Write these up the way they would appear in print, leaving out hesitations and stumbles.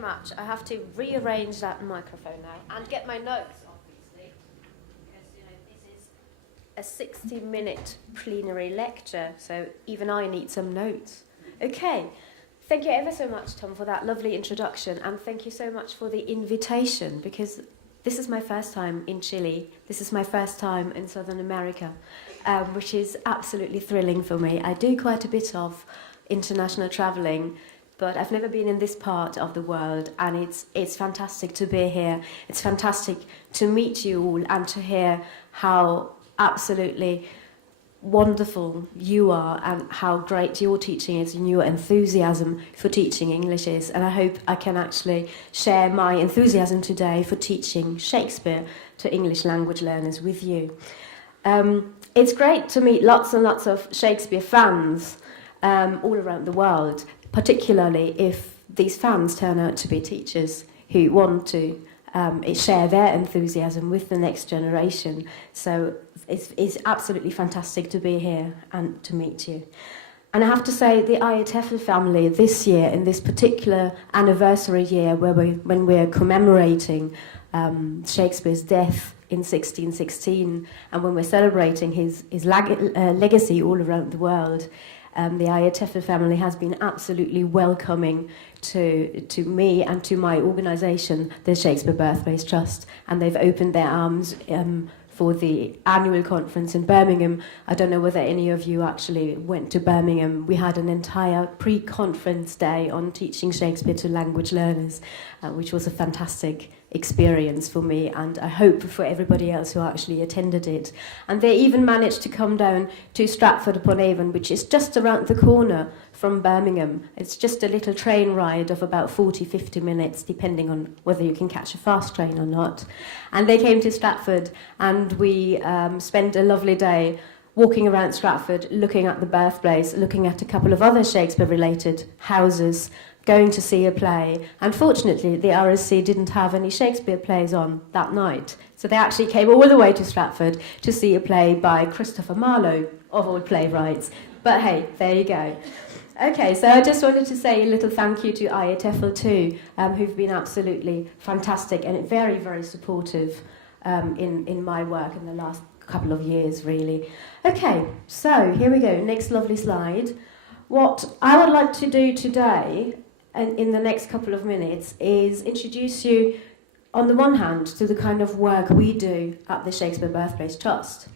much. I have to rearrange that microphone now and get my notes, obviously, because this is a 60-minute plenary lecture, so even I need some notes. Okay, thank you ever so much, Tom, for that lovely introduction, and thank you so much for the invitation, because this is my first time in Chile. This is my first time in Southern America, which is absolutely thrilling for me. I do quite a bit of international traveling, but I've never been in this part of the world, and it's fantastic to be here. It's fantastic to meet you all and to hear how absolutely wonderful you are and how great your teaching is and your enthusiasm for teaching English is. And I hope I can actually share my enthusiasm today for teaching Shakespeare to English language learners with you. It's great to meet lots and lots of Shakespeare fans all around the world, particularly if these fans turn out to be teachers who want to share their enthusiasm with the next generation. So it's absolutely fantastic to be here and to meet you. And I have to say, the IATEFL family this year, in this particular anniversary year when we're commemorating Shakespeare's death in 1616, and when we're celebrating his legacy all around the world, the IATEFL family has been absolutely welcoming to me and to my organisation, the Shakespeare Birthplace Trust, and they've opened their arms for the annual conference in Birmingham. I don't know whether any of you actually went to Birmingham. We had an entire pre-conference day on teaching Shakespeare to language learners, which was a fantastic experience for me, and I hope for everybody else who actually attended it. And they even managed to come down to Stratford-upon-Avon, which is just around the corner from Birmingham. It's just a little train ride of about 40-50 minutes, depending on whether you can catch a fast train or not. And they came to Stratford, and we spent a lovely day walking around Stratford, looking at the birthplace, looking at a couple of other Shakespeare-related houses, going to see a play. Unfortunately, the RSC didn't have any Shakespeare plays on that night, so they actually came all the way to Stratford to see a play by Christopher Marlowe, of all playwrights. But hey, there you go. Okay, so I just wanted to say a little thank you to IATEFL too, who've been absolutely fantastic and very, very supportive in my work in the last couple of years, really. Okay, so here we go, next lovely slide. What I would like to do today, and in the next couple of minutes, is introduce you, on the one hand, to the kind of work we do at the Shakespeare Birthplace Trust,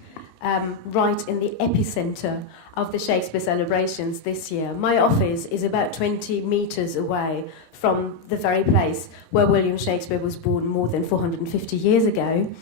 right in the epicenter of the Shakespeare celebrations this year. My office is about 20 metres away from the very place where William Shakespeare was born more than 450 years ago.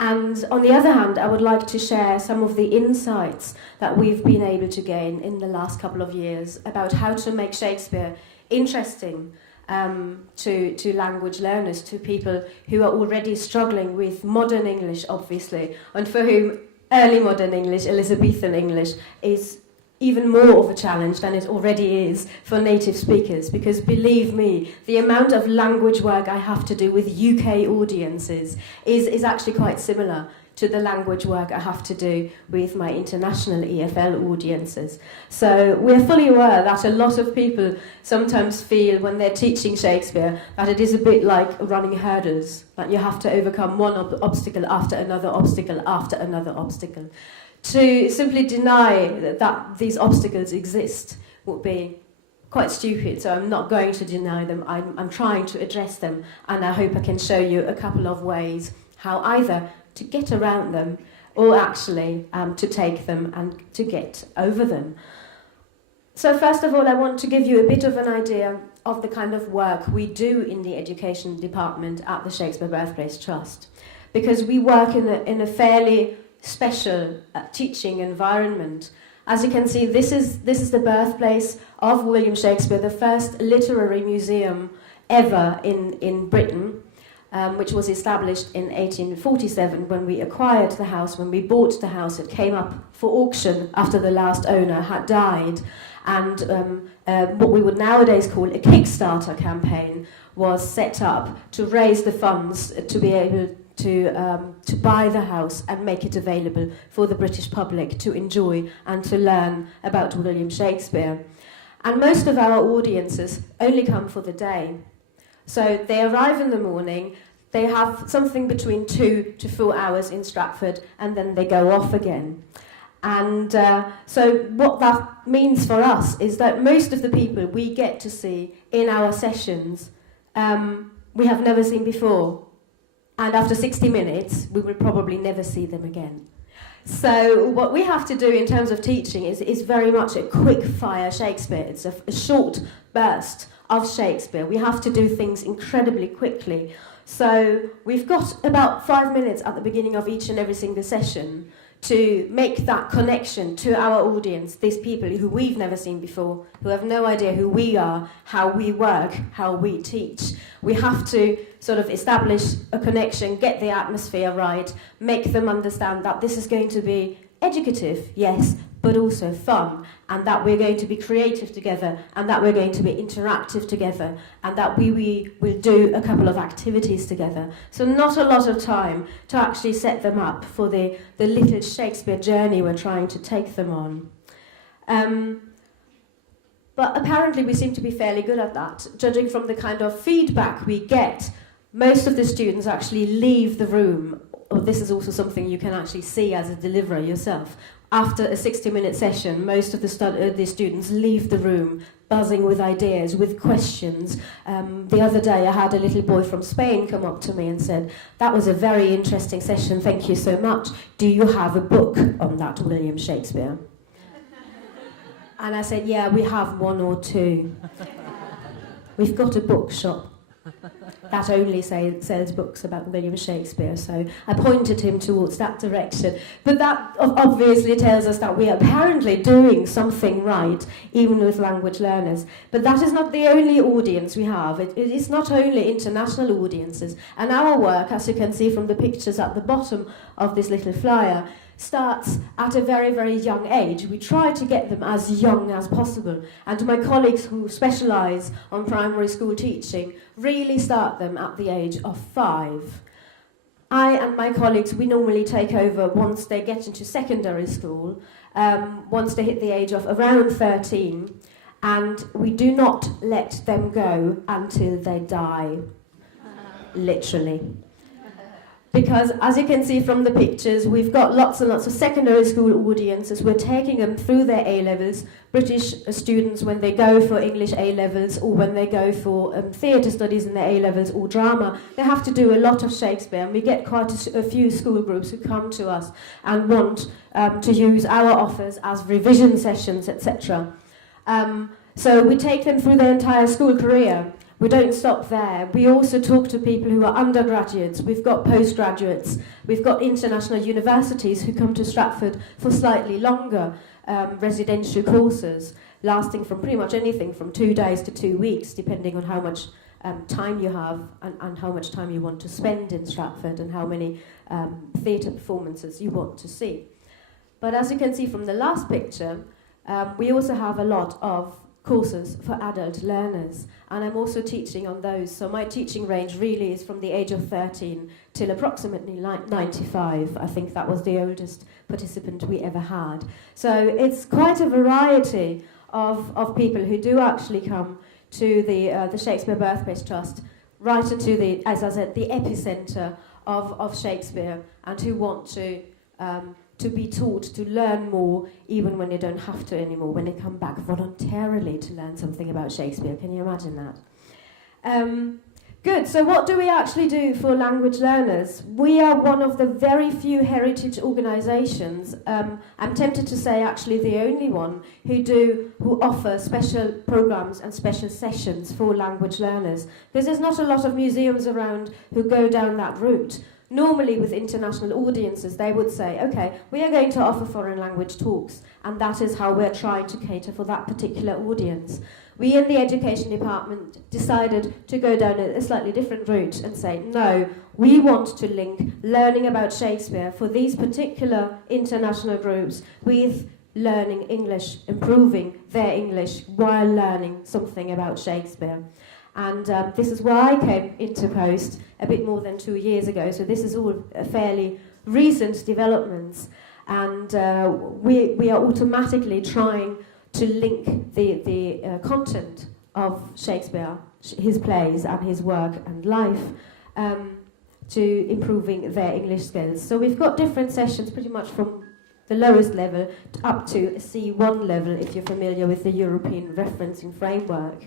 And on the other hand, I would like to share some of the insights that we've been able to gain in the last couple of years about how to make Shakespeare interesting to language learners, to people who are already struggling with modern English, obviously, and for whom early modern English, Elizabethan English, is even more of a challenge than it already is for native speakers, because believe me, the amount of language work I have to do with UK audiences is actually quite similar to the language work I have to do with my international EFL audiences. So we're fully aware that a lot of people sometimes feel when they're teaching Shakespeare that it is a bit like running hurdles, that you have to overcome one obstacle after another obstacle after another obstacle. To simply deny that these obstacles exist would be quite stupid, so I'm not going to deny them. I'm trying to address them, and I hope I can show you a couple of ways how either to get around them or actually to take them and to get over them. So first of all, I want to give you a bit of an idea of the kind of work we do in the education department at the Shakespeare Birthplace Trust, because we work in a fairly special teaching environment. As you can see, this is the birthplace of William Shakespeare, the first literary museum ever in Britain, which was established in 1847 when we acquired the house. When we bought the house, it came up for auction after the last owner had died, and what we would nowadays call a Kickstarter campaign was set up to raise the funds to be able to buy the house and make it available for the British public to enjoy and to learn about William Shakespeare. And most of our audiences only come for the day. So they arrive in the morning, they have something between 2 to 4 hours in Stratford, and then they go off again. And so what that means for us is that most of the people we get to see in our sessions, we have never seen before. And after 60 minutes, we will probably never see them again. So what we have to do in terms of teaching is very much a quick-fire Shakespeare. It's a short burst of Shakespeare. We have to do things incredibly quickly. So we've got about 5 minutes at the beginning of each and every single session to make that connection to our audience, these people who we've never seen before, who have no idea who we are, how we work, how we teach. We have to sort of establish a connection, get the atmosphere right, make them understand that this is going to be educative, yes, but also fun, and that we're going to be creative together, and that we're going to be interactive together, and that we will do a couple of activities together. So not a lot of time to actually set them up for the little Shakespeare journey we're trying to take them on. But apparently we seem to be fairly good at that. Judging from the kind of feedback we get, most of the students actually leave the room, or this is also something you can actually see as a deliverer yourself. After a 60-minute session, most of the students leave the room buzzing with ideas, with questions. The other day I had a little boy from Spain come up to me and said, "That was a very interesting session, thank you so much. Do you have a book on that William Shakespeare?" And I said, "Yeah, we have 1 or 2. We've got a bookshop that only sells books about William Shakespeare." So I pointed him towards that direction. But that obviously tells us that we are apparently doing something right, even with language learners. But that is not the only audience we have. It is not only international audiences. And our work, as you can see from the pictures at the bottom of this little flyer, starts at a very, very young age. We try to get them as young as possible. And my colleagues who specialise on primary school teaching really start them at the age of 5. I and my colleagues, we normally take over once they get into secondary school, once they hit the age of around 13, and we do not let them go until they die, literally. Because, as you can see from the pictures, we've got lots and lots of secondary school audiences. We're taking them through their A-levels. British students, when they go for English A-levels or when they go for theatre studies in their A-levels or drama, they have to do a lot of Shakespeare. And we get quite a few school groups who come to us and want to use our offers as revision sessions, etc. So we take them through their entire school career. We don't stop there. We also talk to people who are undergraduates. We've got postgraduates. We've got international universities who come to Stratford for slightly longer residential courses, lasting from pretty much anything from 2 days to 2 weeks, depending on how much time you have and how much time you want to spend in Stratford and how many theatre performances you want to see. But as you can see from the last picture, we also have a lot of courses for adult learners, and I'm also teaching on those. So my teaching range really is from the age of 13 till approximately 95. I think that was the oldest participant we ever had. So it's quite a variety of people who do actually come to the Shakespeare Birthplace Trust, right into the, as I said, the epicentre of Shakespeare, and who want to be taught to learn more, even when they don't have to anymore, when they come back voluntarily to learn something about Shakespeare. Can you imagine that? Good, so what do we actually do for language learners? We are one of the very few heritage organisations, I'm tempted to say actually the only one, who offer special programmes and special sessions for language learners. Because there's not a lot of museums around who go down that route. Normally with international audiences, they would say, okay, we are going to offer foreign language talks, and that is how we're trying to cater for that particular audience. We in the education department decided to go down a slightly different route and say, no, we want to link learning about Shakespeare for these particular international groups with learning English, improving their English while learning something about Shakespeare. And this is why I came into post a bit more than 2 years ago. So this is all fairly recent developments. And we are automatically trying to link the content of Shakespeare his plays and his work and life, to improving their English skills. So we've got different sessions pretty much from the lowest level up to a C1 level, if you're familiar with the European referencing framework.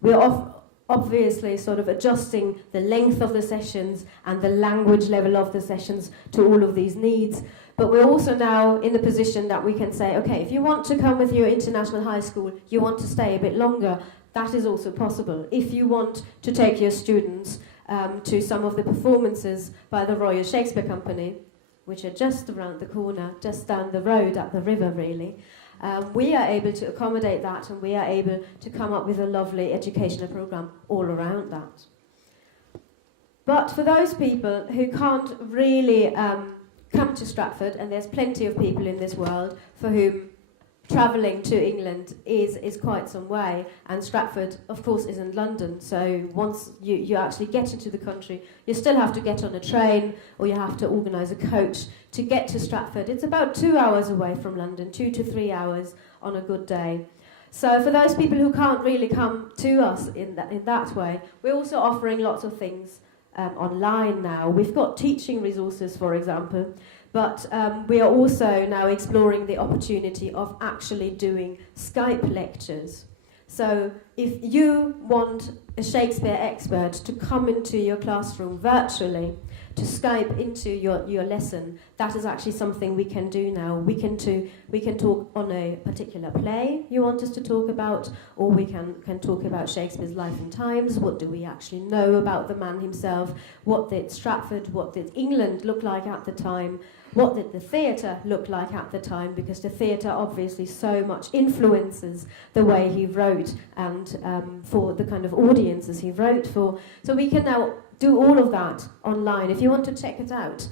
We're obviously sort of adjusting the length of the sessions and the language level of the sessions to all of these needs. But we're also now in the position that we can say, okay, if you want to come with your international high school, you want to stay a bit longer, that is also possible. If you want to take your students to some of the performances by the Royal Shakespeare Company, which are just around the corner, just down the road at the river, really, we are able to accommodate that, and we are able to come up with a lovely educational program all around that. But for those people who can't really come to Stratford, and there's plenty of people in this world for whom travelling to England is quite some way, and Stratford, of course, isn't London, so once you actually get into the country, you still have to get on a train, or you have to organise a coach to get to Stratford. It's about 2 hours away from London, 2 to 3 hours on a good day. So for those people who can't really come to us in that way, we're also offering lots of things online now. We've got teaching resources, for example, but we are also now exploring the opportunity of actually doing Skype lectures. So if you want a Shakespeare expert to come into your classroom virtually, to Skype into your lesson, that is actually something we can do now. We can talk on a particular play you want us to talk about, or we can talk about Shakespeare's life and times. What do we actually know about the man himself? What did Stratford, what did England look like at the time? What did the theatre look like at the time? Because the theatre obviously so much influences the way he wrote and for the kind of audiences he wrote for. So we can now do all of that online. If you want to check it out,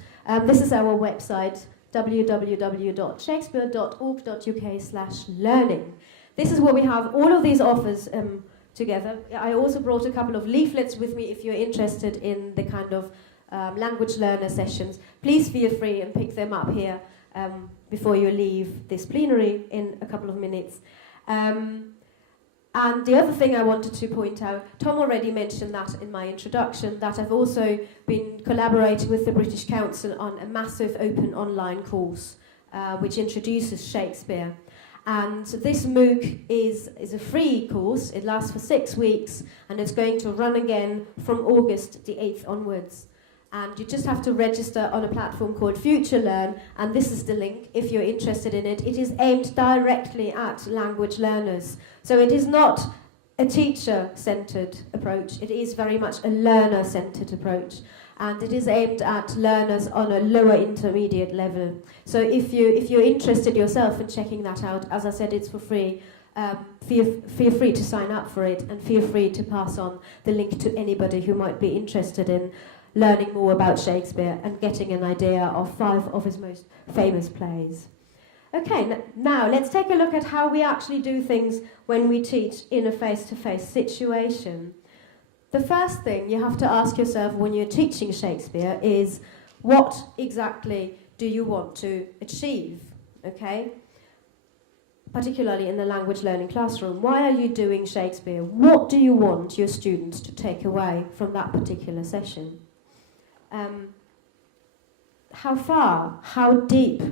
this is our website, www.shakespeare.org.uk/learning. This is where we have all of these offers together. I also brought a couple of leaflets with me if you're interested in the kind of language learner sessions. Please feel free and pick them up here before you leave this plenary in a couple of minutes. And the other thing I wanted to point out, Tom already mentioned that in my introduction, that I've also been collaborating with the British Council on a massive open online course which introduces Shakespeare. And this MOOC is a free course. It lasts for 6 weeks, and it's going to run again from August the 8th onwards. And you just have to register on a platform called Future Learn, and this is the link if you're interested in it. It is aimed directly at language learners. So it is not a teacher-centred approach, it is very much a learner-centred approach. And it is aimed at learners on a lower intermediate level. So if you're interested yourself in checking that out, as I said, it's for free. Feel free to sign up for it, and feel free to pass on the link to anybody who might be interested in learning more about Shakespeare and getting an idea of 5 of his most famous plays. Okay, now let's take a look at how we actually do things when we teach in a face-to-face situation. The first thing you have to ask yourself when you're teaching Shakespeare is, what exactly do you want to achieve? Okay? Particularly in the language learning classroom. Why are you doing Shakespeare? What do you want your students to take away from that particular session? How far, how deep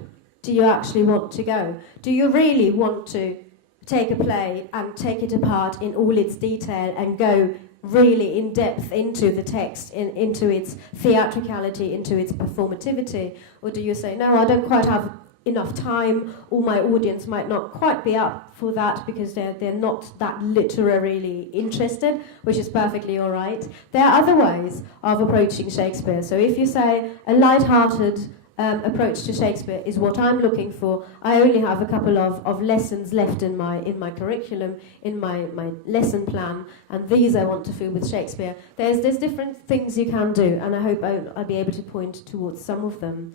do you actually want to go? Do you really want to take a play and take it apart in all its detail and go really in depth into the text, into its theatricality, into its performativity? Or do you say, no, I don't quite have enough time, or my audience might not quite be up for that because they're not that literarily interested, which is perfectly all right. There are other ways of approaching Shakespeare. So if you say a light-hearted approach to Shakespeare is what I'm looking for, I only have a couple of lessons left in my curriculum, in my lesson plan, and these I want to fill with Shakespeare. There's different things you can do, and I hope I'll be able to point towards some of them.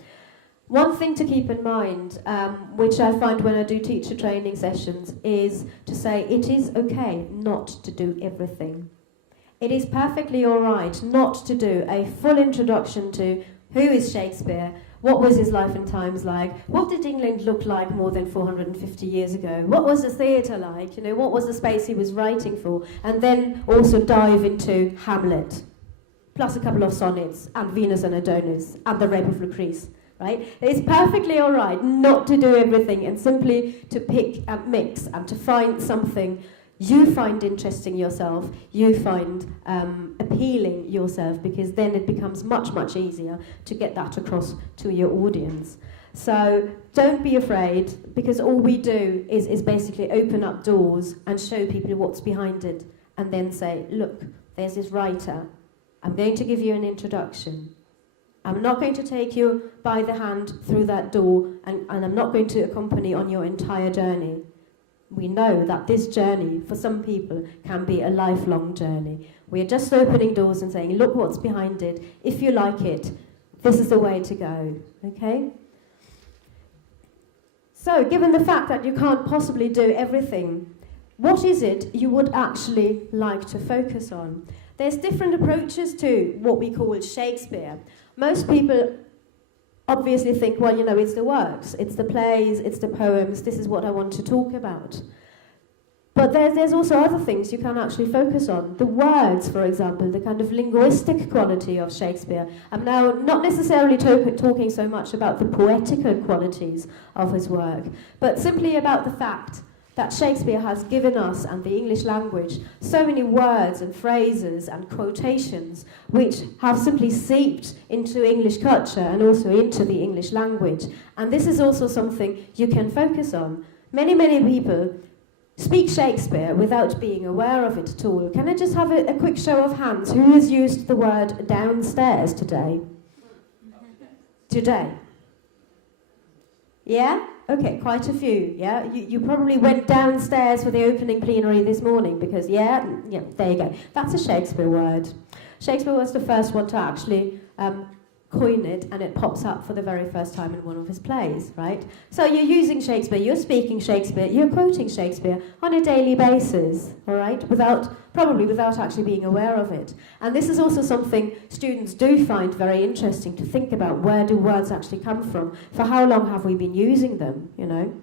One thing to keep in mind, which I find when I do teacher training sessions, is to say it is okay not to do everything. It is perfectly all right not to do a full introduction to who is Shakespeare, What was his life and times like? What did England look like more than 450 years ago? What was the theatre like? You know, what was the space he was writing for? And then also dive into Hamlet, plus a couple of sonnets, and Venus and Adonis, and the Rape of Lucrece, right? It's perfectly all right not to do everything and simply to pick and mix and to find something you find interesting yourself, you find appealing yourself, because then it becomes much, much easier to get that across to your audience. So don't be afraid, because all we do is basically open up doors and show people what's behind it, and then say, look, there's this writer. I'm going to give you an introduction. I'm not going to take you by the hand through that door, and I'm not going to accompany on your entire journey. We know that this journey, for some people, can be a lifelong journey. We are just opening doors and saying, look what's behind it. If you like it, this is the way to go, okay? So, given the fact that you can't possibly do everything, what is it you would actually like to focus on? There's different approaches to what we call Shakespeare. Most people obviously think, well, you know, it's the works, it's the plays, it's the poems, this is what I want to talk about. But there's also other things you can actually focus on. The words, for example, the kind of linguistic quality of Shakespeare. I'm now not necessarily talking so much about the poetical qualities of his work, but simply about the fact that Shakespeare has given us, and the English language, so many words and phrases and quotations which have simply seeped into English culture and also into the English language. And this is also something you can focus on. Many, many people speak Shakespeare without being aware of it at all. Can I just have a quick show of hands? Who has used the word downstairs today? Today? Yeah? Okay, quite a few, yeah? You probably went downstairs for the opening plenary this morning because, yeah, there you go. That's a Shakespeare word. Shakespeare was the first one to actually coin it, and it pops up for the very first time in one of his plays, right? So you're using Shakespeare, you're speaking Shakespeare, you're quoting Shakespeare on a daily basis, all right? Probably without actually being aware of it. And this is also something students do find very interesting to think about. Where do words actually come from? For how long have we been using them, you know?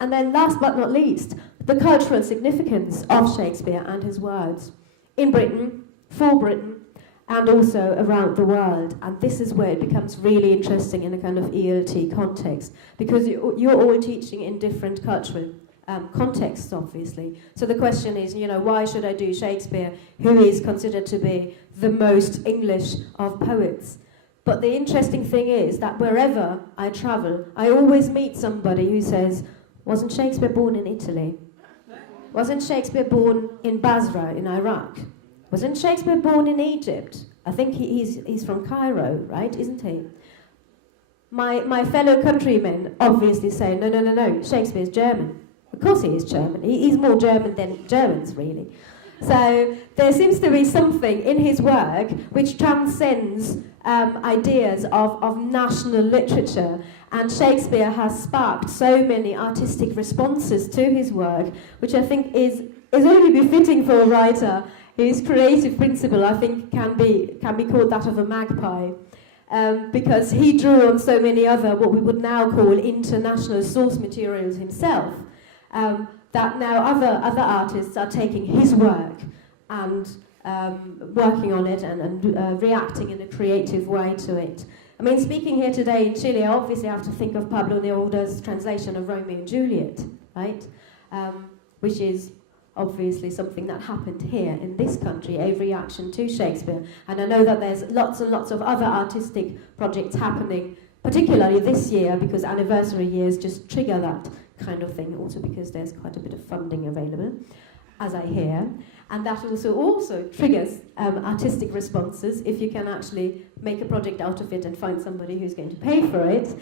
And then last but not least, the cultural significance of Shakespeare and his words in Britain, for Britain, and also around the world. And this is where it becomes really interesting in a kind of ELT context, because you're all teaching in different cultural contexts, obviously. So the question is, you know, why should I do Shakespeare, who is considered to be the most English of poets? But the interesting thing is that wherever I travel, I always meet somebody who says, wasn't Shakespeare born in Italy? Wasn't Shakespeare born in Basra in Iraq? Wasn't Shakespeare born in Egypt? I think he's from Cairo, right? Isn't he? My fellow countrymen obviously say, no, Shakespeare's German. Of course he is German. He's more German than Germans, really. So there seems to be something in his work which transcends ideas of national literature. And Shakespeare has sparked so many artistic responses to his work, which I think is only befitting for a writer. His creative principle, I think, can be called that of a magpie, because he drew on so many other, what we would now call international source materials himself, that now other artists are taking his work and working on it and reacting in a creative way to it. I mean, speaking here today in Chile, I obviously have to think of Pablo Neruda's translation of Romeo and Juliet, right? Which is obviously something that happened here in this country, a reaction to Shakespeare. And I know that there's lots and lots of other artistic projects happening, particularly this year, because anniversary years just trigger that kind of thing, also because there's quite a bit of funding available, as I hear. And that also triggers artistic responses if you can actually make a project out of it and find somebody who's going to pay for it.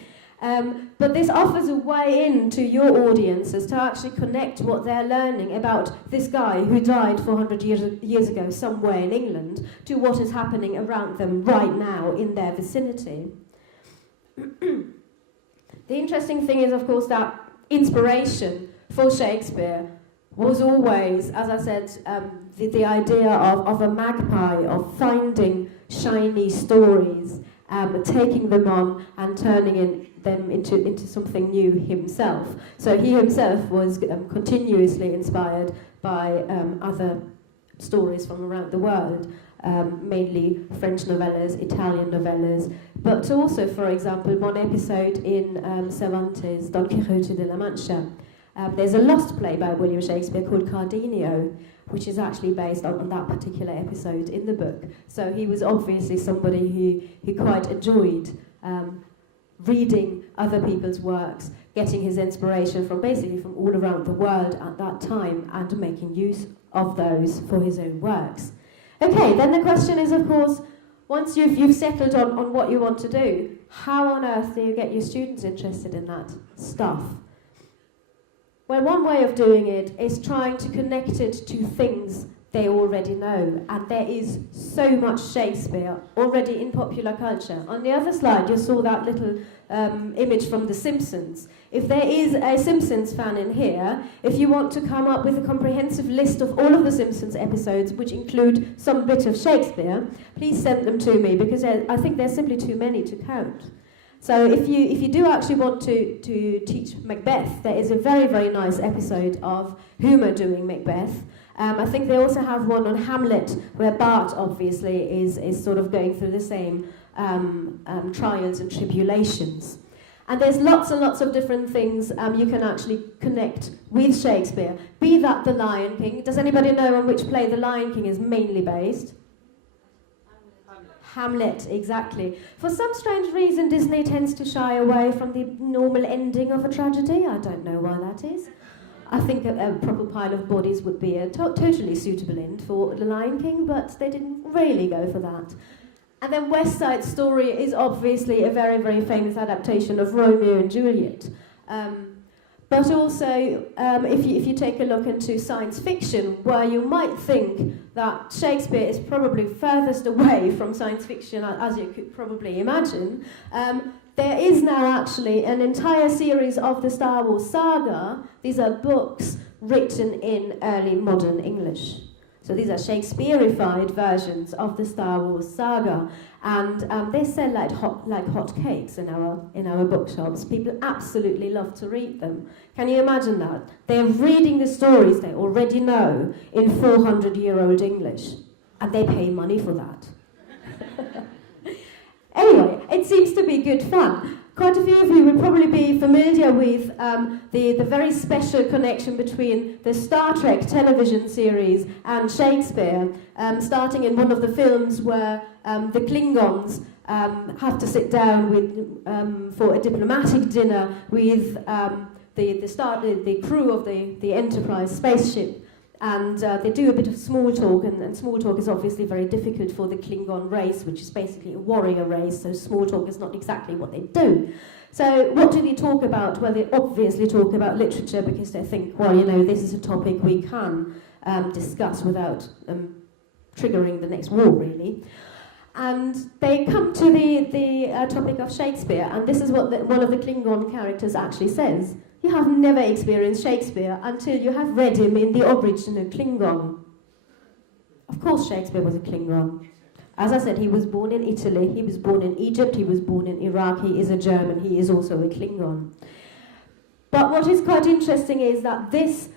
But this offers a way into your audiences to actually connect what they're learning about this guy who died 400 years ago somewhere in England to what is happening around them right now in their vicinity. The interesting thing is, of course, that inspiration for Shakespeare was always, as I said, the idea of a magpie, of finding shiny stories taking them on and turning them into something new himself. So he himself was continuously inspired by other stories from around the world, mainly French novellas, Italian novellas, but also, for example, one episode in Cervantes' Don Quixote de la Mancha. There's a lost play by William Shakespeare called Cardenio, which is actually based on that particular episode in the book. So he was obviously somebody who quite enjoyed reading other people's works, getting his inspiration from all around the world at that time and making use of those for his own works. Okay, then the question is, of course, once you've settled on what you want to do, how on earth do you get your students interested in that stuff? Well, one way of doing it is trying to connect it to things they already know, and there is so much Shakespeare already in popular culture. On the other slide, you saw that little image from The Simpsons. If there is a Simpsons fan in here, if you want to come up with a comprehensive list of all of the Simpsons episodes, which include some bit of Shakespeare, please send them to me, because I think there's simply too many to count. So if you do actually want to teach Macbeth, there is a very, very nice episode of Homer doing Macbeth. I think they also have one on Hamlet, where Bart obviously is sort of going through the same trials and tribulations. And there's lots and lots of different things you can actually connect with Shakespeare. Be that The Lion King. Does anybody know on which play The Lion King is mainly based? Hamlet, exactly. For some strange reason, Disney tends to shy away from the normal ending of a tragedy. I don't know why that is. I think a proper pile of bodies would be a totally suitable end for The Lion King, but they didn't really go for that. And then West Side Story is obviously a very, very famous adaptation of Romeo and Juliet. But also, if you take a look into science fiction, where you might think that Shakespeare is probably furthest away from science fiction, as you could probably imagine, there is now actually an entire series of the Star Wars saga. These are books written in early modern English. So these are Shakespeareified versions of the Star Wars saga, and they sell like hot cakes in our bookshops. People absolutely love to read them. Can you imagine that? They're reading the stories they already know in 400-year-old English, and they pay money for that. Anyway, it seems to be good fun. Quite a few of you would probably be familiar with the very special connection between the Star Trek television series and Shakespeare, starting in one of the films where the Klingons have to sit down with for a diplomatic dinner with the crew of the Enterprise spaceship. And they do a bit of small talk, and small talk is obviously very difficult for the Klingon race, which is basically a warrior race, so small talk is not exactly what they do. So what do they talk about? Well, they obviously talk about literature, because they think, well, this is a topic we can discuss without triggering the next war, really. And they come to the topic of Shakespeare, and this is what one of the Klingon characters actually says. You have never experienced Shakespeare until you have read him in the original Klingon. Of course Shakespeare was a Klingon. As I said, he was born in Italy, he was born in Egypt, he was born in Iraq, he is a German, he is also a Klingon. But what is quite interesting is that this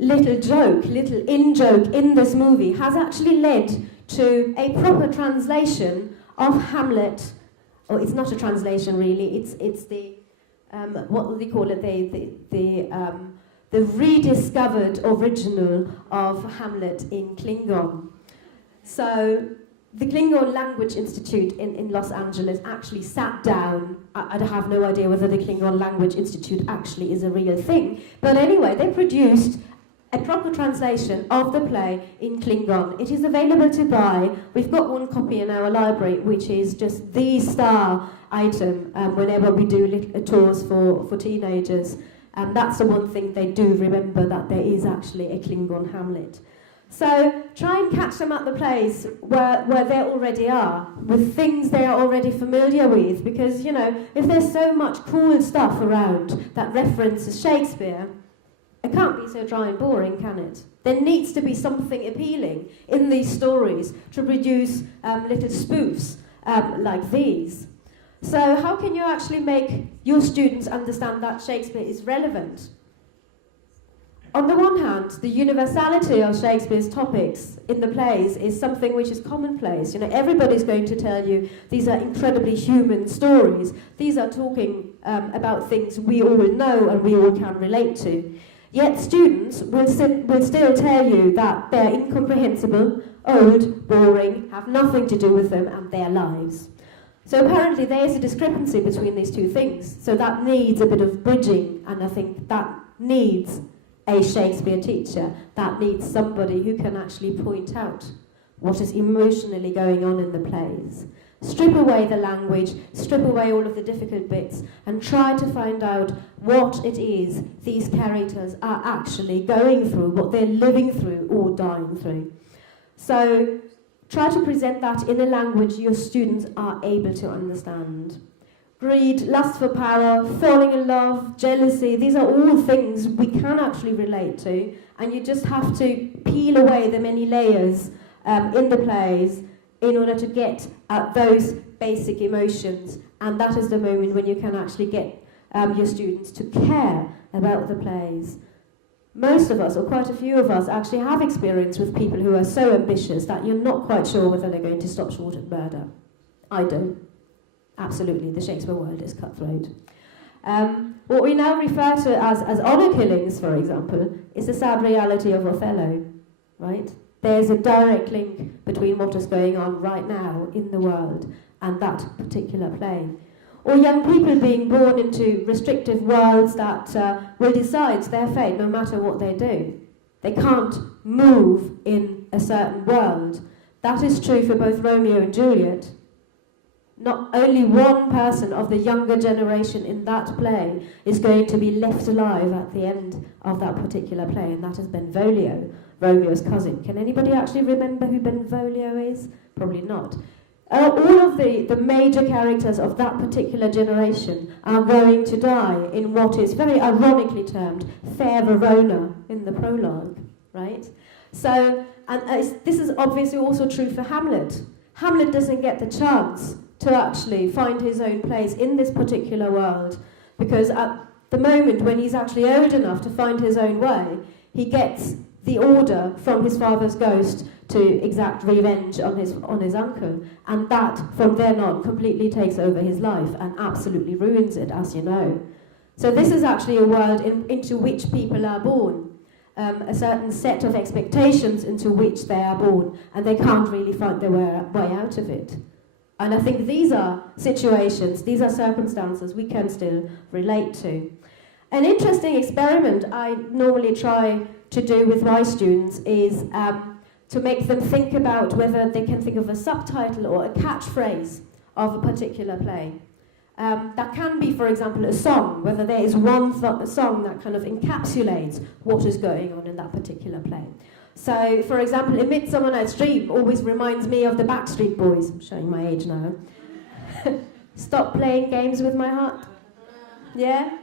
little in-joke in this movie has actually led to a proper translation of Hamlet. Or it's not a translation really, it's the what would they call it? The rediscovered original of Hamlet in Klingon. So the Klingon Language Institute in Los Angeles actually sat down. I have no idea whether the Klingon Language Institute actually is a real thing, but anyway, they produced a proper translation of the play in Klingon. It is available to buy. We've got one copy in our library, which is just the star item whenever we do tours for teenagers. And that's the one thing they do remember, that there is actually a Klingon Hamlet. So try and catch them at the place where they already are, with things they are already familiar with, because, if there's so much cool stuff around that references Shakespeare, it can't be so dry and boring, can it? There needs to be something appealing in these stories to produce little spoofs like these. So how can you actually make your students understand that Shakespeare is relevant? On the one hand, the universality of Shakespeare's topics in the plays is something which is commonplace. You know, everybody's going to tell you these are incredibly human stories. These are talking about things we all know and we all can relate to. Yet students will still tell you that they're incomprehensible, old, boring, have nothing to do with them and their lives. So apparently there is a discrepancy between these two things. So that needs a bit of bridging, and I think that needs a Shakespeare teacher, that needs somebody who can actually point out what is emotionally going on in the plays. Strip away the language, strip away all of the difficult bits, and try to find out what it is these characters are actually going through, what they're living through or dying through. So try to present that in a language your students are able to understand. Greed, lust for power, falling in love, jealousy, these are all things we can actually relate to, and you just have to peel away the many layers in the plays in order to get at those basic emotions, and that is the moment when you can actually get your students to care about the plays. Most of us, or quite a few of us, actually have experience with people who are so ambitious that you're not quite sure whether they're going to stop short at murder. I don't. Absolutely, the Shakespeare world is cutthroat. What we now refer to as honour killings, for example, is the sad reality of Othello, right? There's a direct link between what is going on right now in the world and that particular play. Or young people being born into restrictive worlds that will decide their fate no matter what they do. They can't move in a certain world. That is true for both Romeo and Juliet. Not only one person of the younger generation in that play is going to be left alive at the end of that particular play, and that is Benvolio, Romeo's cousin. Can anybody actually remember who Benvolio is? Probably not. All of the major characters of that particular generation are going to die in what is very ironically termed Fair Verona in the prologue, right? So, this is obviously also true for Hamlet. Hamlet doesn't get the chance to actually find his own place in this particular world, because at the moment when he's actually old enough to find his own way, he gets the order from his father's ghost to exact revenge on his uncle, and that from then on completely takes over his life and absolutely ruins it, as you know. So this is actually a world into which people are born, a certain set of expectations into which they are born, and they can't really find their way out of it. And I think these are situations, these are circumstances we can still relate to. An interesting experiment I normally try to do with my students is to make them think about whether they can think of a subtitle or a catchphrase of a particular play. That can be, for example, a song, whether there is one song that kind of encapsulates what is going on in that particular play. So, for example, A Midsummer Night's Dream always reminds me of the Backstreet Boys. I'm showing my age now. Stop playing games with my heart. Yeah?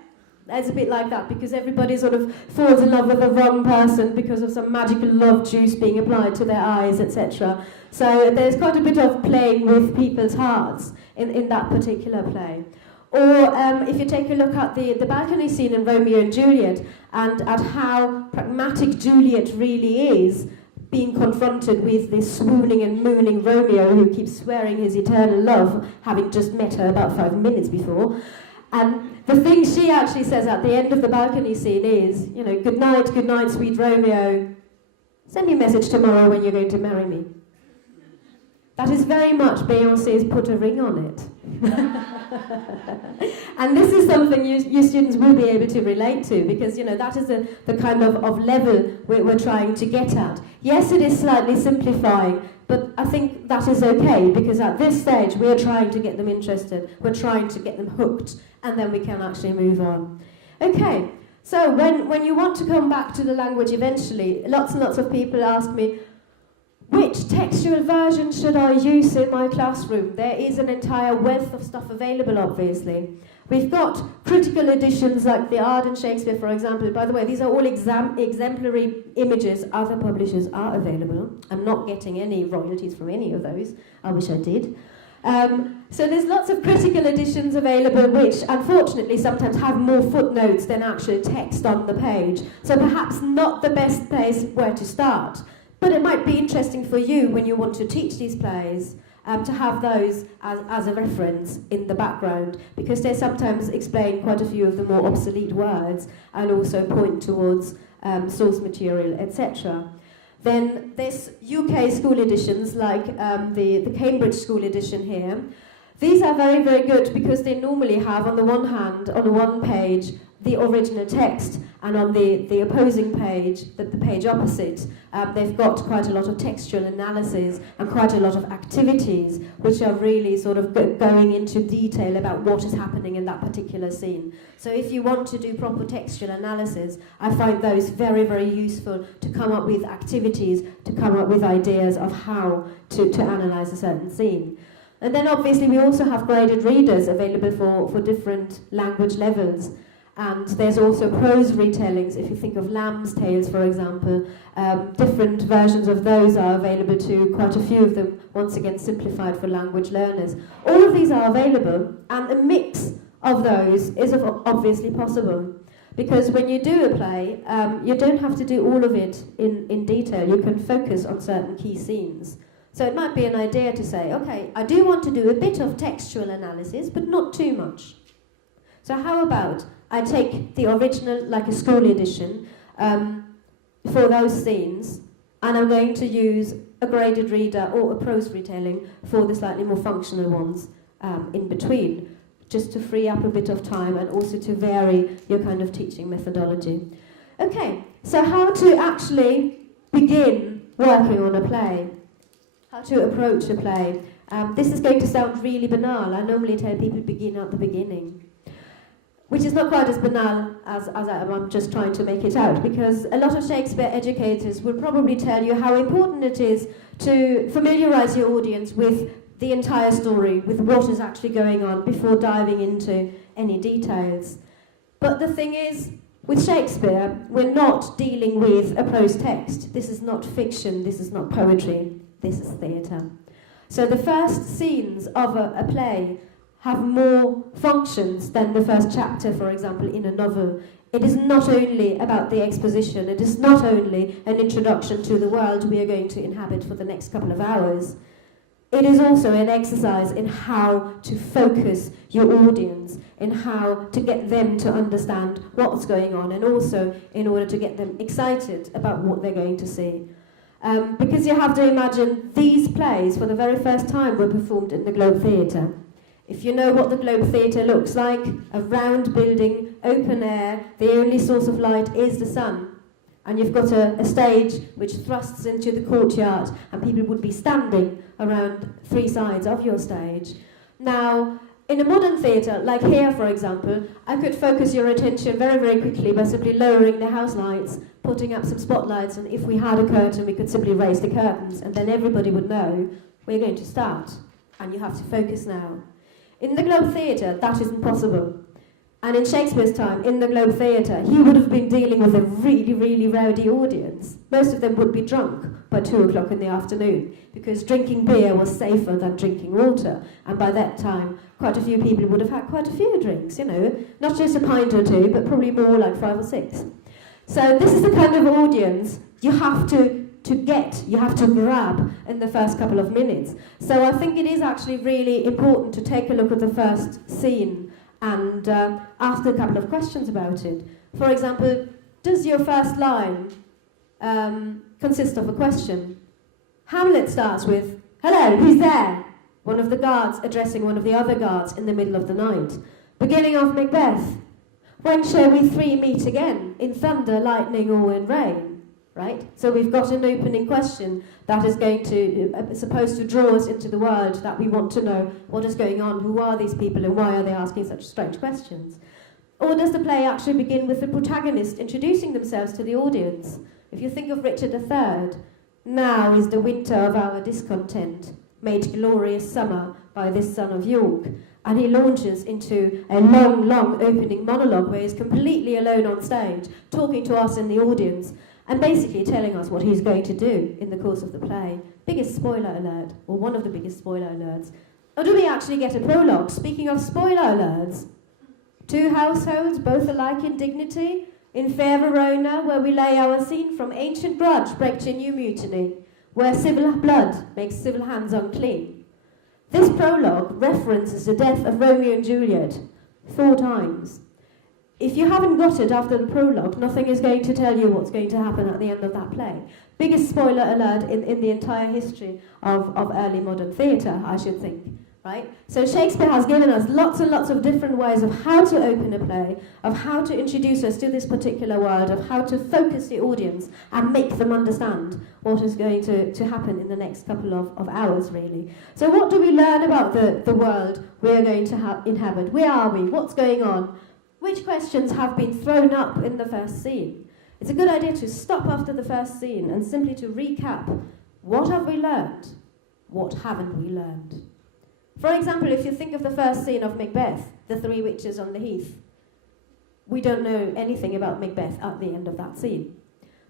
It's a bit like that, because everybody sort of falls in love with the wrong person because of some magical love juice being applied to their eyes, etc. So there's quite a bit of playing with people's hearts in that particular play. Or if you take a look at the balcony scene in Romeo and Juliet, and at how pragmatic Juliet really is, being confronted with this swooning and mooning Romeo who keeps swearing his eternal love, having just met her about 5 minutes before. And the thing she actually says at the end of the balcony scene is, you know, good night, sweet Romeo. Send me a message tomorrow when you're going to marry me. That is very much Beyoncé's Put a Ring on It. And this is something you students will be able to relate to, because, you know, that is the kind of level we're trying to get at. Yes, it is slightly simplifying, but I think that is okay, because at this stage we're trying to get them interested, we're trying to get them hooked, and then we can actually move on. Okay, so when you want to come back to the language eventually, lots and lots of people ask me, which textual version should I use in my classroom? There is an entire wealth of stuff available, obviously. We've got critical editions like the Ardent Shakespeare, for example. By the way, these are all exemplary images. Other publishers are available. I'm not getting any royalties from any of those. I wish I did. So there's lots of critical editions available which unfortunately sometimes have more footnotes than actual text on the page. So perhaps not the best place where to start. But it might be interesting for you when you want to teach these plays to have those as a reference in the background, because they sometimes explain quite a few of the more obsolete words and also point towards source material, etc. Then there's UK school editions like the Cambridge School edition here. These are very, very good because they normally have on the one hand, on the one page, the original text, and on the opposing page, the page opposite, they've got quite a lot of textual analysis and quite a lot of activities which are really sort of going into detail about what is happening in that particular scene. So if you want to do proper textual analysis, I find those very, very useful to come up with activities, to come up with ideas of how to analyse a certain scene. And then obviously we also have graded readers available for different language levels. And there's also prose retellings. If you think of Lamb's Tales, for example, different versions of those are available too, quite a few of them, once again, simplified for language learners. All of these are available, and a mix of those is obviously possible. Because when you do a play, you don't have to do all of it in detail. You can focus on certain key scenes. So it might be an idea to say, okay, I do want to do a bit of textual analysis, but not too much. So how about I take the original, like a school edition, for those scenes, and I'm going to use a graded reader or a prose retelling for the slightly more functional ones in between, just to free up a bit of time and also to vary your kind of teaching methodology. Okay, so how to actually begin working on a play, how to approach a play. This is going to sound really banal. I normally tell people begin at the beginning, which is not quite as banal as I'm just trying to make it out, because a lot of Shakespeare educators will probably tell you how important it is to familiarise your audience with the entire story, with what is actually going on, before diving into any details. But the thing is, with Shakespeare, we're not dealing with a prose text. This is not fiction, this is not poetry, this is theatre. So the first scenes of a play have more functions than the first chapter, for example, in a novel. It is not only about the exposition, it is not only an introduction to the world we are going to inhabit for the next couple of hours. It is also an exercise in how to focus your audience, in how to get them to understand what's going on, and also in order to get them excited about what they're going to see. Because you have to imagine these plays, for the very first time, were performed in the Globe Theatre. If you know what the Globe Theatre looks like, a round building, open air, the only source of light is the sun. And you've got a stage which thrusts into the courtyard, and people would be standing around three sides of your stage. Now, in a modern theatre, like here for example, I could focus your attention very, very quickly by simply lowering the house lights, putting up some spotlights, and if we had a curtain, we could simply raise the curtains, and then everybody would know we're going to start, and you have to focus now. In the Globe Theatre, that isn't possible. And in Shakespeare's time, in the Globe Theatre, he would have been dealing with a really, really rowdy audience. Most of them would be drunk by 2 o'clock in the afternoon, because drinking beer was safer than drinking water. And by that time, quite a few people would have had quite a few drinks, you know, not just a pint or two, but probably more like 5 or 6. So this is the kind of audience you have to grab in the first couple of minutes. So I think it is actually really important to take a look at the first scene and ask a couple of questions about it. For example, does your first line consist of a question? Hamlet starts with, "Hello, who's there?" One of the guards addressing one of the other guards in the middle of the night. Beginning of Macbeth. "When shall we three meet again? In thunder, lightning, or in rain?" Right? So we've got an opening question that is going to, supposed to draw us into the world that we want to know what is going on, who are these people, and why are they asking such strange questions? Or does the play actually begin with the protagonist introducing themselves to the audience? If you think of Richard III, "Now is the winter of our discontent, made glorious summer by this son of York." And he launches into a long, long opening monologue where he's completely alone on stage, talking to us in the audience, and basically telling us what he's going to do in the course of the play. Biggest spoiler alert, or one of the biggest spoiler alerts. Or do we actually get a prologue? Speaking of spoiler alerts, 2 households, both alike in dignity, in fair Verona, where we lay our scene, from ancient grudge break to new mutiny, where civil blood makes civil hands unclean. This prologue references the death of Romeo and Juliet 4 times. If you haven't got it after the prologue, nothing is going to tell you what's going to happen at the end of that play. Biggest spoiler alert in the entire history of early modern theatre, I should think. Right? So Shakespeare has given us lots and lots of different ways of how to open a play, of how to introduce us to this particular world, of how to focus the audience and make them understand what is going to happen in the next couple of hours, really. So what do we learn about the world we are going to inhabit? Where are we? What's going on? Which questions have been thrown up in the first scene? It's a good idea to stop after the first scene and simply to recap. What have we learned? What haven't we learned? For example, if you think of the first scene of Macbeth, the 3 witches on the heath, we don't know anything about Macbeth at the end of that scene.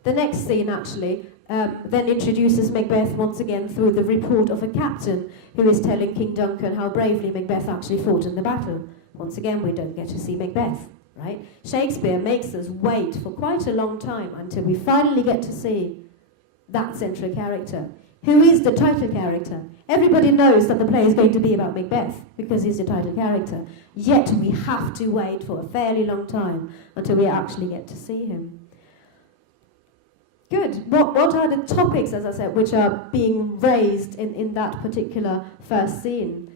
The next scene, actually, then introduces Macbeth once again through the report of a captain who is telling King Duncan how bravely Macbeth actually fought in the battle. Once again, we don't get to see Macbeth, right? Shakespeare makes us wait for quite a long time until we finally get to see that central character. Who is the title character? Everybody knows that the play is going to be about Macbeth because he's the title character. Yet we have to wait for a fairly long time until we actually get to see him. Good. What are the topics, as I said, which are being raised in that particular first scene?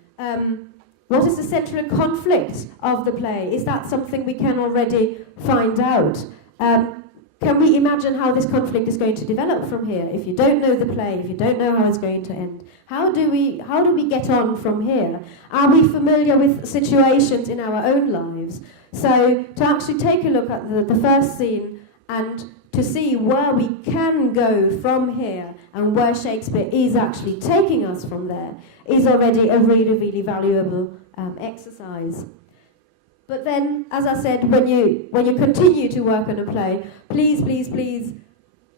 What is the central conflict of the play? Is that something we can already find out? Can we imagine how this conflict is going to develop from here? If you don't know the play, if you don't know how it's going to end, how do we get on from here? Are we familiar with situations in our own lives? So to actually take a look at the first scene and to see where we can go from here and where Shakespeare is actually taking us from there is already a really, really valuable exercise. But then, as I said, when you continue to work on a play, please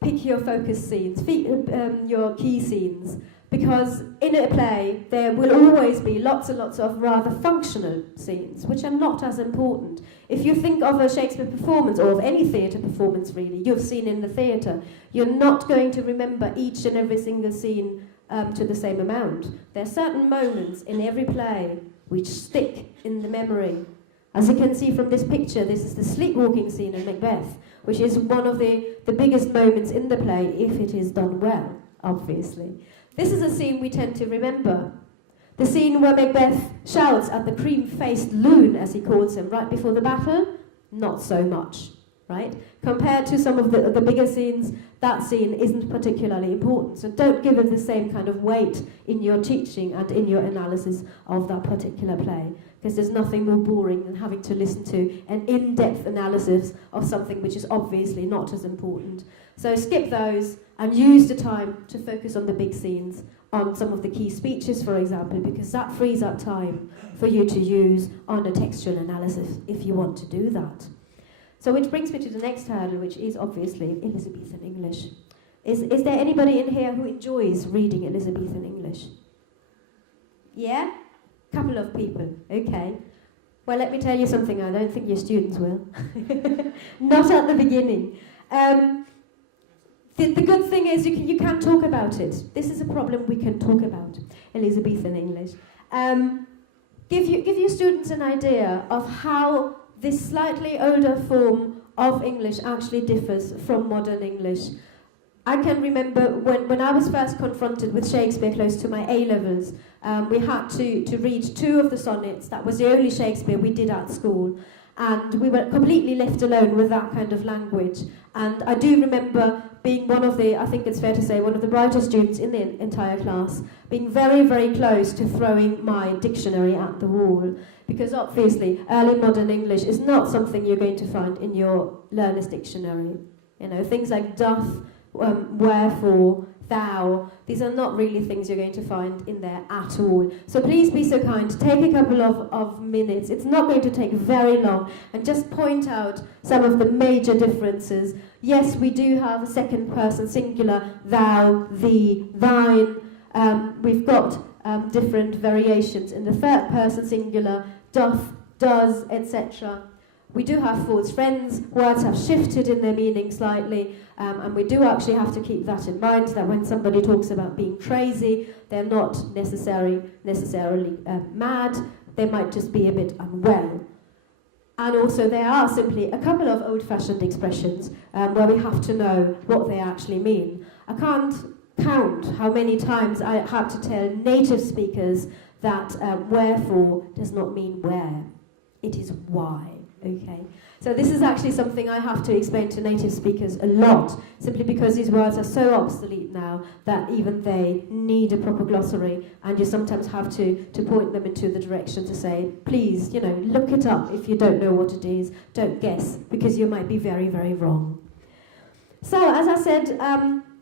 pick your focus scenes, your key scenes, because in a play there will always be lots and lots of rather functional scenes, which are not as important. If you think of a Shakespeare performance, or of any theatre performance really, you've seen in the theatre, you're not going to remember each and every single scene to the same amount. There are certain moments in every play which stick in the memory. As you can see from this picture, this is the sleepwalking scene in Macbeth, which is one of the biggest moments in the play, if it is done well, obviously. This is a scene we tend to remember. The scene where Macbeth shouts at the cream-faced loon, as he calls him, right before the battle, not so much, right? Compared to some of the bigger scenes, that scene isn't particularly important. So don't give it the same kind of weight in your teaching and in your analysis of that particular play, because there's nothing more boring than having to listen to an in-depth analysis of something which is obviously not as important. So skip those and use the time to focus on the big scenes, on some of the key speeches, for example, because that frees up time for you to use on a textual analysis if you want to do that. So which brings me to the next hurdle, which is obviously Elizabethan English. Is there anybody in here who enjoys reading Elizabethan English? Yeah? Couple of people, okay. Well, let me tell you something, I don't think your students will. Not at the beginning. The good thing is you can talk about it. This is a problem we can talk about, Elizabethan English. Give your students an idea of how this slightly older form of English actually differs from modern English. I can remember when I was first confronted with Shakespeare close to my A-levels, we had to read 2 of the sonnets. That was the only Shakespeare we did at school. And we were completely left alone with that kind of language. And I do remember being one of the, I think it's fair to say, one of the brightest students in the entire class, being very, very close to throwing my dictionary at the wall. Because obviously, early modern English is not something you're going to find in your learner's dictionary. You know, things like doth, wherefore, thou, these are not really things you're going to find in there at all. So please be so kind, take a couple of minutes, it's not going to take very long, and just point out some of the major differences. Yes, we do have a second person singular, thou, thee, thine. We've got different variations in the third person singular, doth, does, etc. We do have false friends, words have shifted in their meaning slightly, and we do actually have to keep that in mind, that when somebody talks about being crazy, they're not necessarily mad, they might just be a bit unwell. And also there are simply a couple of old-fashioned expressions where we have to know what they actually mean. I can't count how many times I had to tell native speakers that wherefore does not mean where, it is why. Okay, so this is actually something I have to explain to native speakers a lot, simply because these words are so obsolete now that even they need a proper glossary, and you sometimes have to point them into the direction to say, please, look it up if you don't know what it is, don't guess, because you might be very, very wrong. So, as I said,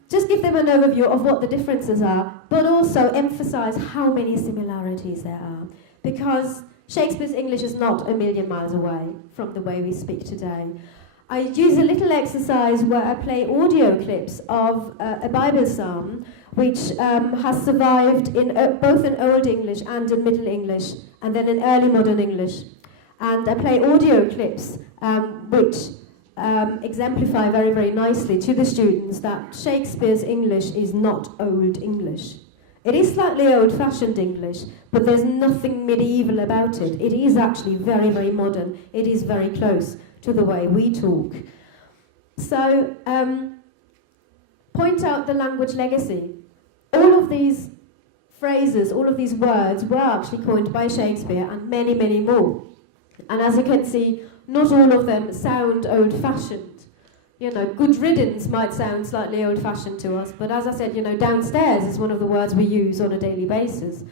just give them an overview of what the differences are, but also emphasize how many similarities there are, because Shakespeare's English is not a million miles away from the way we speak today. I use a little exercise where I play audio clips of a Bible psalm which has survived in both in Old English and in Middle English, and then in early modern English. And I play audio clips which exemplify very, very nicely to the students that Shakespeare's English is not Old English. It is slightly old-fashioned English, but there's nothing medieval about it. It is actually very, very modern. It is very close to the way we talk. So, point out the language legacy. All of these phrases, all of these words were actually coined by Shakespeare, and many, many more. And as you can see, not all of them sound old-fashioned. Good riddance might sound slightly old-fashioned to us, but as I said, downstairs is one of the words we use on a daily basis.